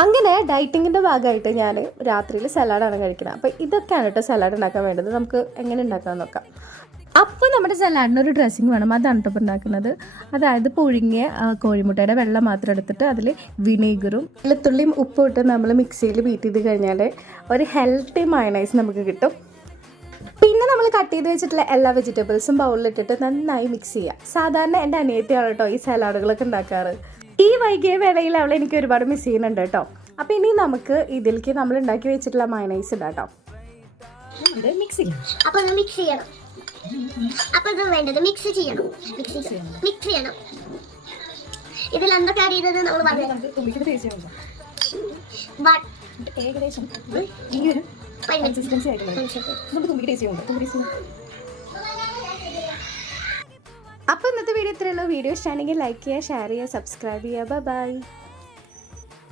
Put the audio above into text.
അങ്ങനെ ഡയറ്റിങ്ങിൻ്റെ ഭാഗമായിട്ട് ഞാൻ രാത്രിയിൽ സലാഡാണ് കഴിക്കുന്നത്. അപ്പോൾ ഇതൊക്കെയാണ് കേട്ടോ സലാഡ് ഉണ്ടാക്കാൻ വേണ്ടത്. നമുക്ക് എങ്ങനെ ഉണ്ടാക്കാമെന്ന് നോക്കാം. അപ്പോൾ നമ്മുടെ സലാഡിന് ഒരു ഡ്രസ്സിങ് വേണം. അതാണ് കേട്ടോ ഉണ്ടാക്കുന്നത്. അതായത് പുഴുങ്ങിയ കോഴിമുട്ടയുടെ വെള്ളം മാത്രം എടുത്തിട്ട് അതിൽ വിനീഗറും വെളുത്തുള്ളിയും ഉപ്പും ഇട്ട് നമ്മൾ മിക്സിയിൽ ബീറ്റ് ചെയ്ത് കഴിഞ്ഞാൽ ഒരു ഹെൽത്തി മയണൈസ് നമുക്ക് കിട്ടും. പിന്നെ നമ്മൾ കട്ട് ചെയ്ത് വെച്ചിട്ടുള്ള എല്ലാ വെജിറ്റബിൾസും ബൗളിലിട്ടിട്ട് നന്നായി മിക്സ് ചെയ്യുക. സാധാരണ എൻ്റെ അനിയത്തിയാണ് കേട്ടോ ഈ സലാഡുകളൊക്കെ ഉണ്ടാക്കാറ്. ഈ വൈകിയ വേളയിൽ അവൾ എനിക്ക് ഒരുപാട് മിസ് ചെയ്യുന്നുണ്ട് കേട്ടോ. അപ്പോൾ ഇനി നമുക്ക് ഇതിലേക്ക് നമ്മൾ ഉണ്ടാക്കി വെച്ചിട്ടുള്ള മയണൈസ് ഇടാം കേട്ടോ. മിക്സ് ചെയ്യണം. അപ്പോൾ ഇത് വേണ്ടത് മിക്സ് ചെയ്യണം. ഇതിൽ എന്തൊക്കെ ആഡ് ചെയ്തത് നമ്മൾ പറഞ്ഞു. ഏകദേശം ഈ ഒരു കൺസിസ്റ്റൻസി ആയിട്ടുള്ളത് നമുക്ക് തുമ്പിക്ക് ടേസ്റ്റ് ചെയ്യുന്നുണ്ട്. അപ്പോൾ ഇന്നത്തെ വീഡിയോ ഇത്രയുള്ളൂ. വീഡിയോ ഇഷ്ടമാണെങ്കിൽ ലൈക്ക് ചെയ്യുക, ഷെയർ ചെയ്യുക, സബ്സ്ക്രൈബ് ചെയ്യുക. ബൈ.